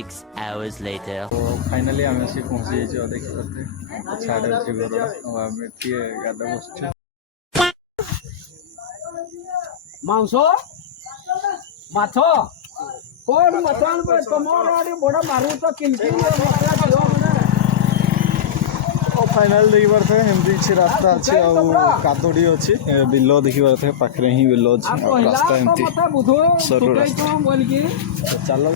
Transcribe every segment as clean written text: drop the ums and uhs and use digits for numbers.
6 hours later. Finally आम आसिक पहुँची जाइए देखी पारे छाड़े अच्छे घर आम ये गादा बसु मांस माछ कौन मचान पे तुमर आड़ी बड़ा मारू तो किनकी फाइनाल देखी पारे एमती किसी रास्ता अच्छे कादोड़ी अच्छी बिल देखी पारे पाखे ही बिल अच्छे रास्ता एमती सरू रास्ता चलो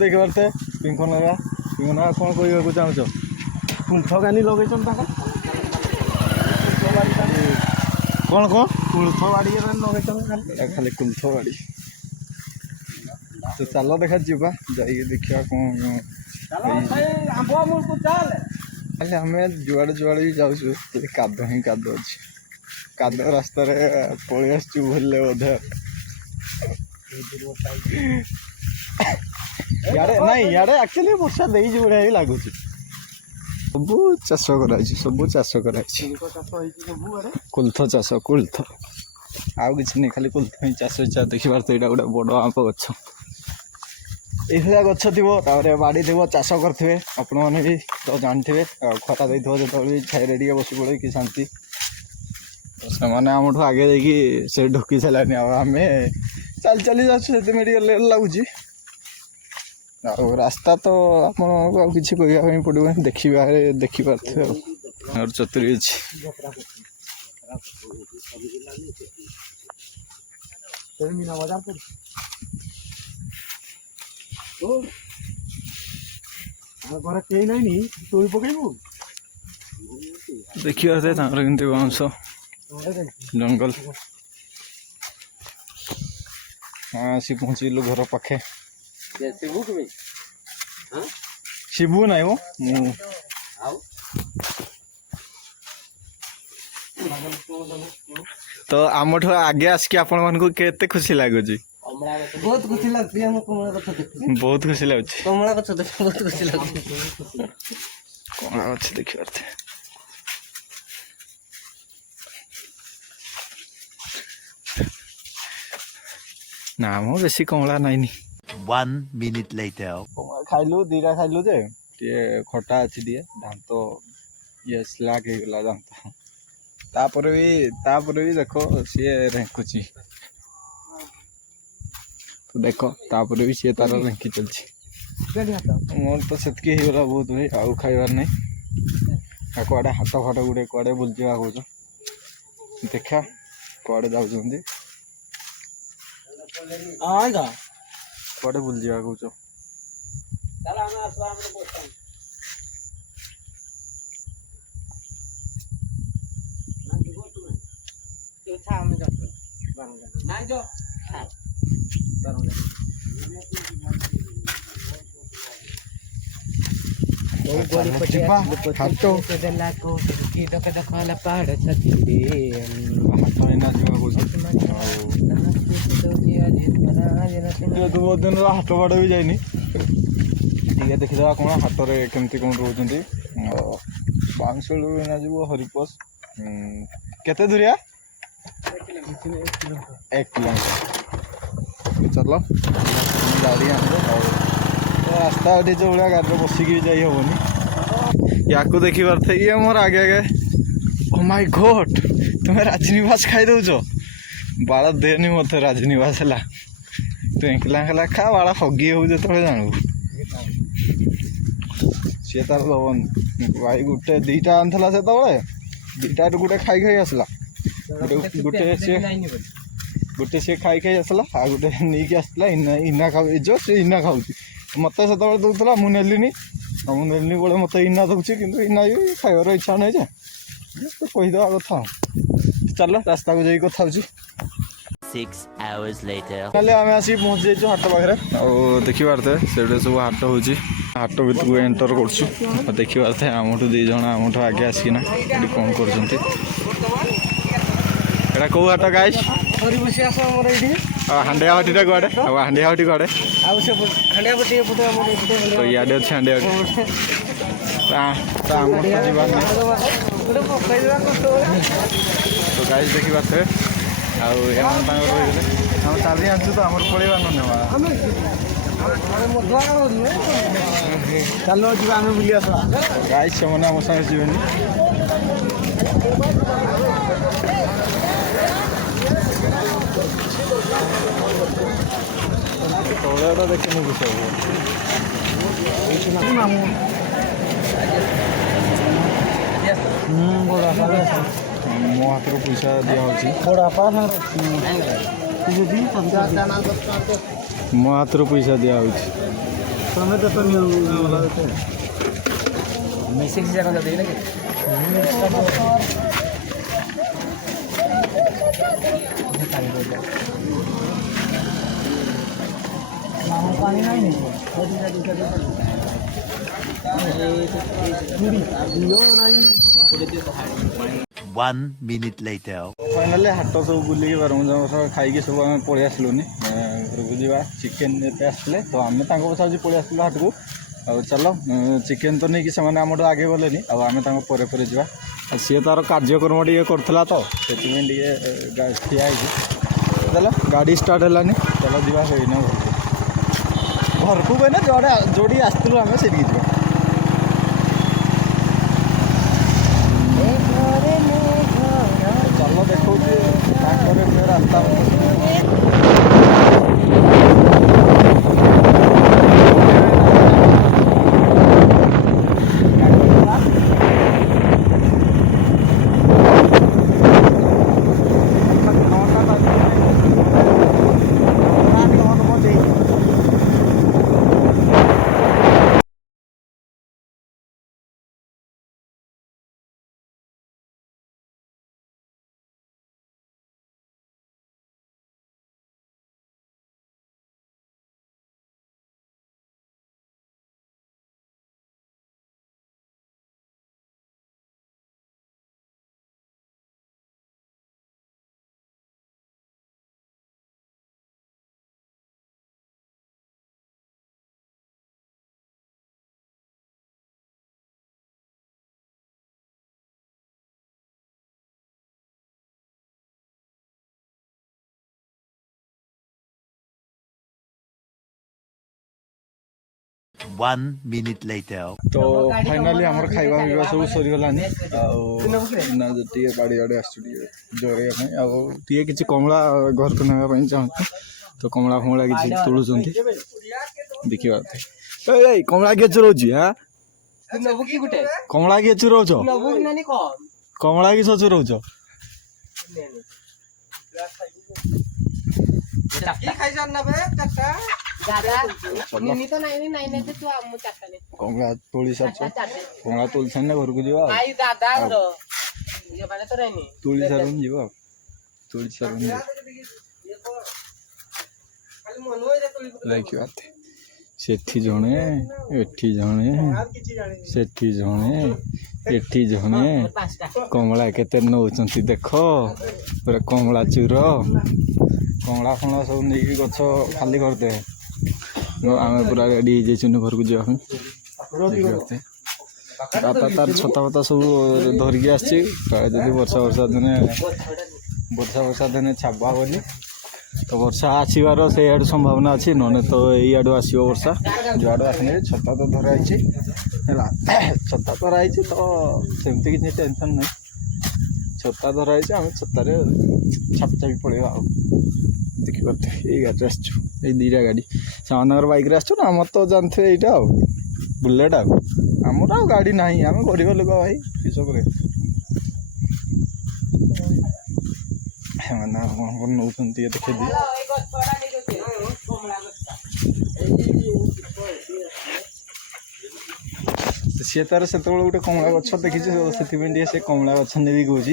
देखी पारे पिंकन लगा कौन कहवाक चाहूँ कुंठ गानी लगे कौन कौन कुंठ बाड़ी लगे खाली कुंठ गाड़ी तो चलो देखा जावा जाइए देखा कौन आम जुआड़े जुआड़े भी जाऊँ काद ही काद अच्छे काद रास्त पलि आसू बोले बोधे इे एक्चुअली वर्षा दे भाया ही लगुच सब चाष कर सब चाष कर कुल्थ चाष कुल्थ आउ कि नहीं खाली कुल्थ ही चाष देखी पार यहाँ गोटे बड़ आंप गछ ये गछ थोड़े बाड़ी थो चाष करेंगे आपण मैंने भी तो जानते खरा दे जो छाई बस पड़े कि शांति से आम आगे देखिए ढुकी सारे आम चल चली जाते मेडिकल लगुच रास्ता तो आपको किसी कहवाई पड़ो देखिपारे और चतुरी अच्छी घर कई ना तोड़ पकड़ू देखिए कमी बाउंस जंगल हाँ आसी पहुँचलु घर पाखे शिबू ना वो तो आम आगे आसिक आपण मानक केते खुशी लगुच बहुत खुशी लगती है कमला गछ देखि बहुत खुशी लगुच कमला गछ देखि बहुत खुशी लगती कमला गछ देखि पारते ना मो बेसी कमला नाइनी 1 minute later. खाइलु दीटा खाइलु जे खटा अच्छी दिए दांत ये स्लाग गला दांत तापर भी देखो सी रेंकुची तो देखो तापर भी सी तार रेंकी चलती मोर तो सेतकी गला बहुत भाई आउ खाइबार नहीं कड़े हाथ फाट गुटे कड़े बुल जा कौच देखा कड़े जाऊँ कड़े बुल जा कौच बहुत दिन हाट बाड़ भी जाइनी देखीदा कौन हाट में केमती कौन रोचे बाउंसलू जी हरिपोस केते दूरिया 1 किलोमीटर चलो गाड़ी आन रास्ता जो भाया गाड़ी बसिक जा हेनी या देखी पारे ये मोर आगे आगे ओ माय गॉड तुम्हें राजनिवास खाई दौच बाड़ देनी मत राजनिवास है तू एकला एकला खा बाड़ हगी हो जो जानू सी तार दबन भाई गोटे दीटा आनला से दीटा गोटे खाई खाई आसला गोटे सी खाई खाई आसला आ गोटे नहीं आसला इना खा जो सी इना खाऊ मत से दौला मुझे बड़े मत इना दूसरी कि इना भी खाइबार इच्छा नहीं जे तो कहीदेवा कथा चल रास्ता को जाइए कथा 6 hours later. आम आसी पहुँची जाइए हाट पाखे और देखी पारे से सब हाट हो हाट भितर एंटर कर देखी पारे आमठू दीज आमठ आगे आसिना कौन कर कौ हाट गाइस हांडिया हाटीटा कड़े हांडिया हाटी कड़े तो इे अच्छे हांडिया तो गाइस देखी पारे आम चाली आनचु तो आम पड़ेगा ना ଚାଲ ଯିବା ଆମେ ବୁଲି ଆସିବା। ଗାଈ ସେମାନେ ଆମ ସାଙ୍ଗେ ଯିବେନି। ତଳେ ଦେଖିନି କି ସବୁ ମୋ ହାତରୁ ପଇସା ଦିଆହେଉଛି। ମୋ ହାତରୁ ପଇସା ଦିଆହେଉଛି। ପାଣି ନାହିଁ 1 minute later. फाइनाली हाट सब बुलिक बारमुजा खाई सब आम पलि आसलुनि घर को जा चिकेन एत आसते तो आम पछा पलि आसलु हाट को चल चिकेन तो नहीं से आगे गले आम पर जा सी तार कार्यक्रम टे करता तो से ठिया चल गाड़ी स्टार्ट है चल जा घर को कहना जोड़ी आसलु आम से चल देखो रास्ता One minute later. तो फाइनाली आमर खाଇବା पिଇବା सब सरीगलानी टे बाड़ी आड़े आसटे किसी कमला घर को नापी चाहूँ तो कमला फमला किसी तोलुं देखा कमला किए चुराऊँ हाँ कमला किए चुराऊच कमला कि चुराऊच कमला तोली सार कमला तोली सार घर को जा तोली सार जा तोली सार देखिए सेठी जणे एठी जणे सेठी जणे एठी जणे कमला केते नौचंती देख पूरा कमला चूर कमला फमला सब नहीं गछ खाली करदे आम पूरा रेडी हो घर को जावा बापा तार छता फता सब धरिकी आसी वर्षा वर्षा दिने छाबा बोली तो वर्षा आसबार से आड़ संभावना अच्छी ना तो यू आसो वर्षा जो आड़ आसने छता तो धराई छता धराई तो सेमती किसी टेंशन नहीं छता धराई आम छतार छाप छापी पड़ेगा देखिए ये गाड़ी आसचु ये दीटा गाड़ी से बाइक आसचु ना आम तो जानते यहाँ बुलेट आमर आ गाड़ी ना आम गरीब लोक भाई कृषक नौ देखे दी सी तार से गोटे कमला गछ देखी से कमला गछ नहीं कौच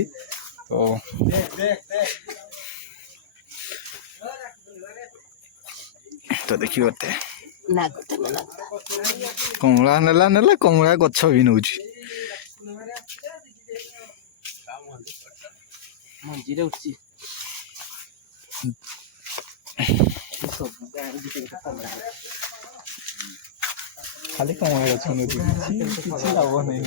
तो देखी बाते कमला नेला नेला कमला गछ भी नौ खाली कमला गछ नौ लाभ नहीं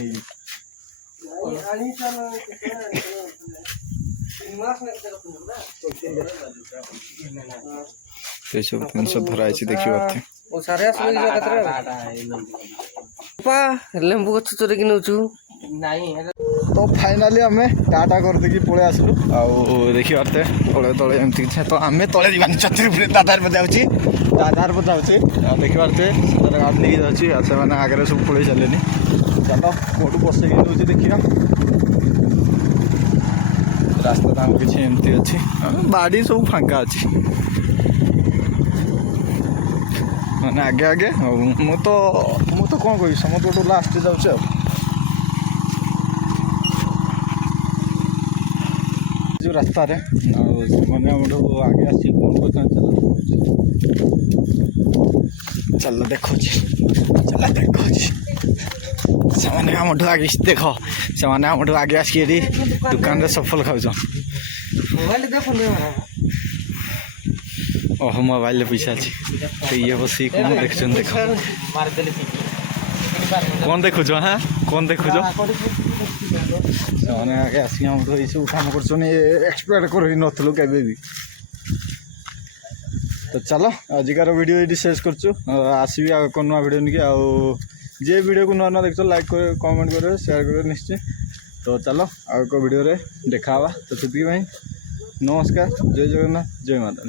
सब जिन धराई देखिए ସାରେ ଆସିଲେ କି ଏକାଥରେ ଲେମ୍ବୁ ଗଛ ଚୋରେଇକି ନେଉଛୁ तो फाइनाली आम टाटा करदेकी पलि आसलु देखिए तले तले एमती किसी तो आम तले जावानी छतरी दादार पे जाऊँगी दादार पे जाऊँगी देखिए गाड़ी लेके जाऊँगी से मैंने आगे सब पलि चले चलो कौटू बसई दूसरी देखिए रास्ता दाम किसी एमती अच्छी बाड़ी सब फांका अच्छी मैंने आगे आगे मु तो कौन कह समस्त गोटे लास्ट जाऊँगी जो रास्ता रे मैंने आगे आसी कौन चल देखो चल देखो से आम आगे देख से आगे आसिक दुकान रे सफल खाऊ ओहो मोबाइल पैसा अच्छी तो ये बस कौन देख देख कौन देखुच हाँ कौन देखुच से आगे आसिक आम सब कम कर एक्सपेक्ट कर नथलु केबे भी तो चलो आजिकार वीडियो ये शेष करछु आसबि आ को नुआ वीडियो निके आ जे वीडियो को नुआ देखो लाइक कर कमेंट कर शेयर कर निश्चय तो चलो आ को वीडियो रे देखावा तो सेति भाई नमस्कार जय जगन्नाथ जय माता।